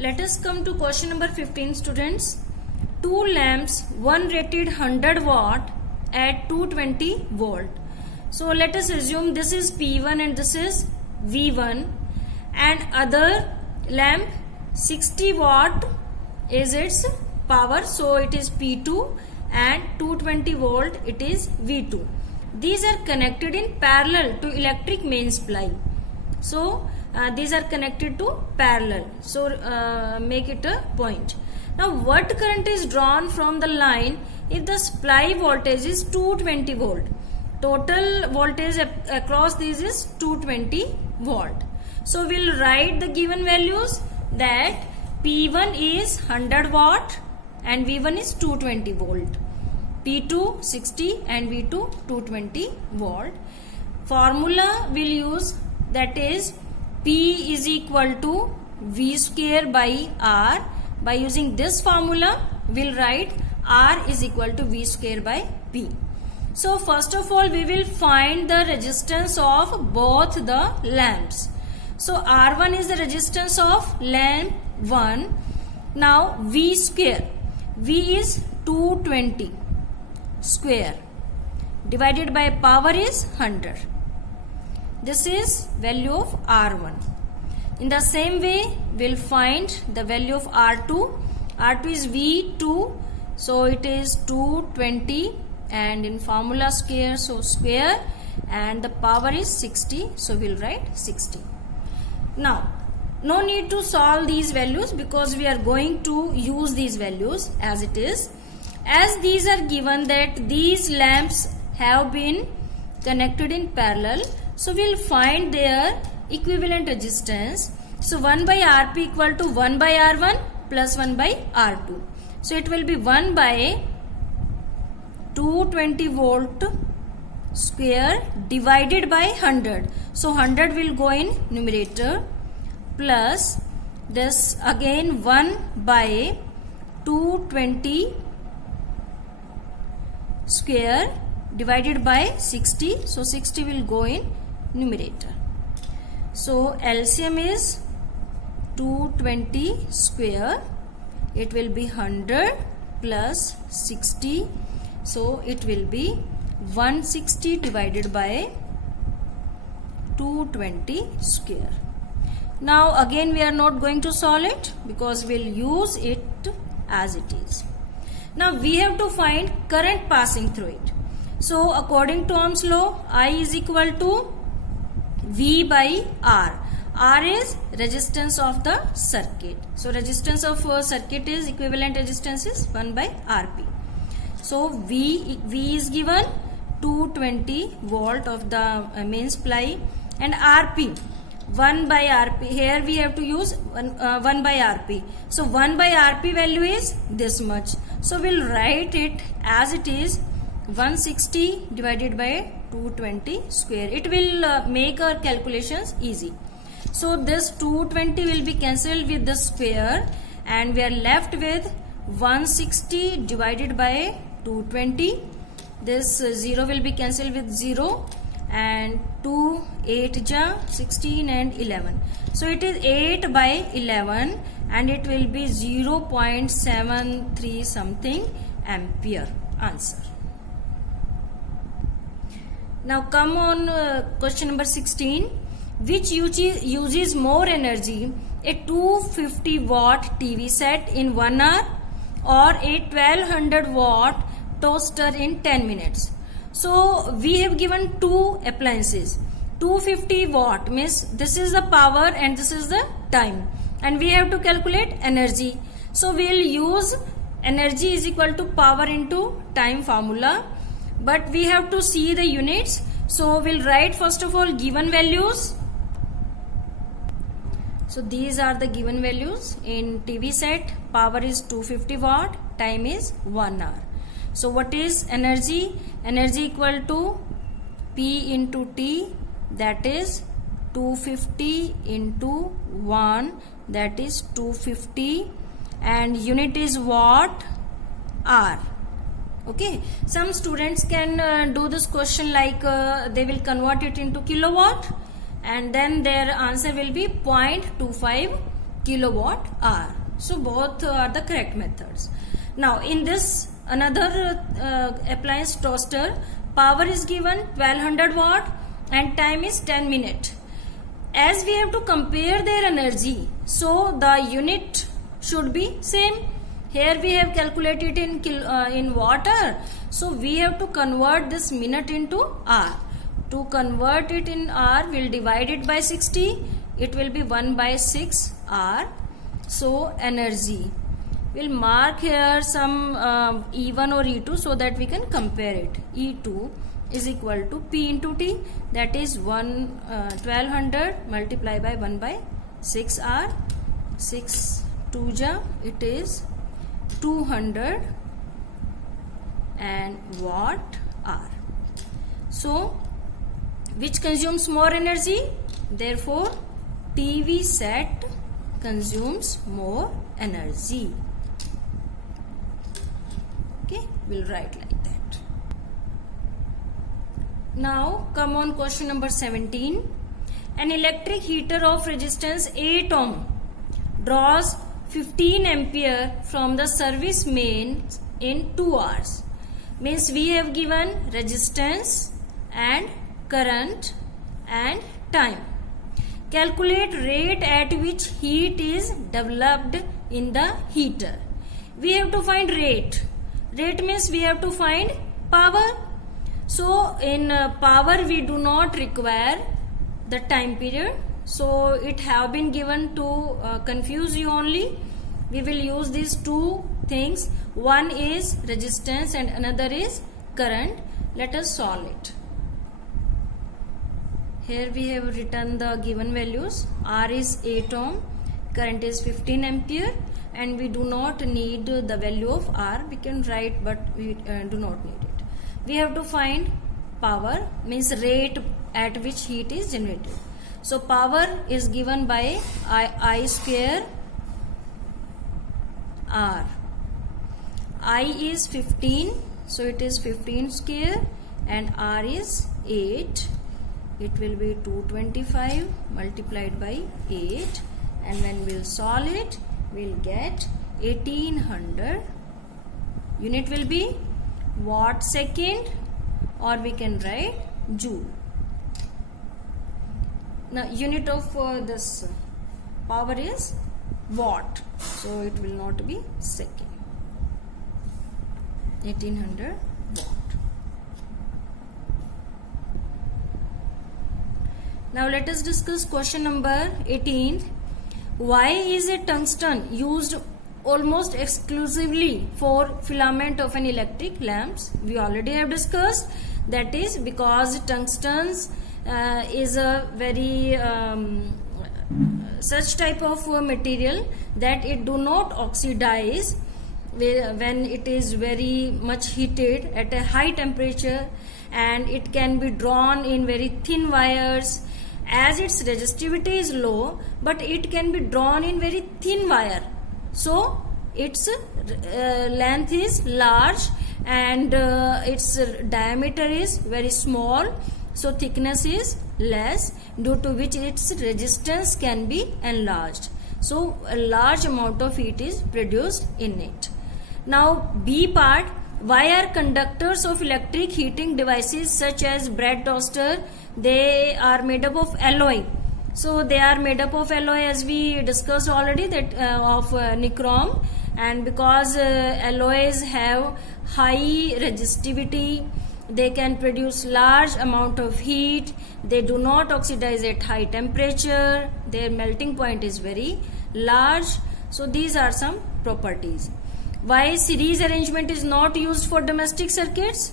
let us come to question number 15, students. Two lamps, one rated 100 watt at 220 volt. So let us assume this is P1 and this is V1, and other lamp 60 watt is its power, so it is P2, and 220 volt it is V2. These are connected in parallel to electric main supply. So these are connected to parallel. So make it a point. Now what current is drawn from the line if the supply voltage is 220 volt? Total voltage across these is 220 volt. So we'll write the given values that P1 is 100 watt and V1 is 220 volt. P2 60 and V2 220 volt. Formula we'll use, that is P is equal to V square by R. By using this formula we'll write R is equal to V square by P. So first of all we will find the resistance of both the lamps. So R1 is the resistance of lamp 1. Now V square, V is 220 square divided by power is 100. This is value of R1. In the same way we'll find the value of R2. R2 is V2, so it is 220, and in formula square, so square, and the power is 60, so we'll write 60. Now no need to solve these values because we are going to use these values as it is. As these are given that these lamps have been connected in parallel, so we'll find their equivalent resistance. So 1 by Rp equal to 1 by R1 plus 1 by R2. So it will be 1 by 220 volt square divided by 100. So 100 will go in numerator, plus this again 1 by 220 square divided by 60. So 60 will go in numerator. So LCM is 220 square. It will be 100 plus 60. So it will be 160 divided by 220 square. Now again we are not going to solve it because we'll use it as it is. Now we have to find current passing through it. So according to Ohm's law, I is equal to V by R. R is resistance of the circuit. So resistance of circuit is equivalent resistance is 1 by Rp. So V is given 220 volt of the main supply, and Rp 1 by Rp. Here we have to use 1 by Rp. So 1 by Rp value is this much. So we'll write it as it is, 160 divided by 220 square. It will make our calculations easy. So this 220 will be cancelled with the square, and we are left with 160 divided by 220. This 0 will be cancelled with 0, and 2 8 ja 16 and 11. So it is 8 by 11, and it will be 0.73 something ampere. Answer. Now come on question number 16. Which uses more energy, a 250 watt TV set in 1 hour or a 1200 watt toaster in 10 minutes? So we have given two appliances. 250 watt means this is the power and this is the time, and we have to calculate energy. So we will use energy is equal to power into time formula, but we have to see the units. So we'll write first of all given values. So these are the given values. In TV set, power is 250 watt, time is 1 hour. So what is energy? Energy equal to P into T, that is 250 into 1, that is 250, and unit is watt hour. Okay, some students can do this question like they will convert it into kilowatt, and then their answer will be 0.25 kilowatt hour. So both are the correct methods. Now in this another appliance toaster, power is given 1200 watt and time is 10 minutes. As we have to compare their energy, so the unit should be same. Here we have calculated in water, so we have to convert this minute into hour. To convert it in hour, we'll divide it by 60. It will be 1/6 hour. So energy. We'll mark here some E1 or E2 so that we can compare it. E2 is equal to P into T, that is 1200 multiplied by 1/6 hour. 6 2 ja, it is 200 and watt hour. So which consumes more energy? Therefore TV set consumes more energy. Okay, we'll write like that. Now come on question number 17. An electric heater of resistance 8 ohm draws 15 ampere from the service main in 2 hours. Means we have given resistance and current and time. Calculate rate at which heat is developed in the heater. We have to find rate. Rate means we have to find power. So in power we do not require the time period. So it have been given to confuse you only. We will use these two things. One is resistance and another is current. Let us solve it. Here we have written the given values. R is 8 ohm, current is 15 ampere, and we do not need the value of R. We can write, but we do not need it. We have to find power, means rate at which heat is generated. So power is given by I square R. I is 15, so it is 15 square, and R is 8. It will be 225 multiplied by 8, and when we'll solve it, we'll get 1800. Unit will be watt second, or we can write joule. Now unit of this power is watt, so it will not be second. 1800 watt. Now let us discuss question number 18. Why is a tungsten used almost exclusively for filament of an electric lamps? We already have discussed. That is because tungsten is a very such type of material that it do not oxidize when it is very much heated at a high temperature, and it can be drawn in very thin wires. As its resistivity is low, but it can be drawn in very thin wire, so its length is large and its diameter is very small, so thickness is less, due to which its resistance can be enlarged. So a large amount of heat is produced in it. Now B part, why are conductors of electric heating devices such as bread toaster, they are made up of alloy. So they are made up of alloy, as we discussed already, that of nichrome, and because alloys have high resistivity, they can produce large amount of heat, they do not oxidize at high temperature, their melting point is very large. So these are some properties. Why series arrangement is not used for domestic circuits?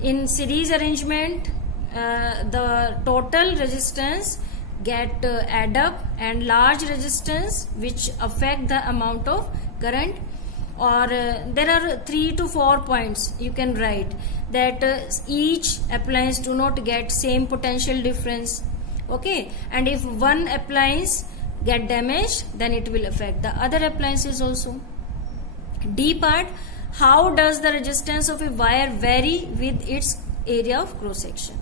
In series arrangement, the total resistance get add up, and large resistance which affect the amount of current, or there are 3 to 4 points you can write, that each appliance do not get same potential difference. Okay, and if one appliance get damaged, then it will affect the other appliances also. D part, how does the resistance of a wire vary with its area of cross section?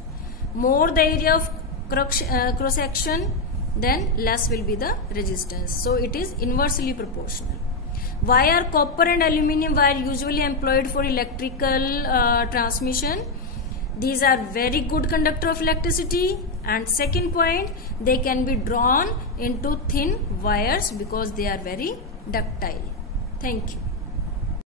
More the area of cross section, then less will be the resistance. So it is inversely proportional. Why are copper and aluminium wire usually employed for electrical transmission? These are very good conductor of electricity, and second point, they can be drawn into thin wires because they are very ductile. Thank you.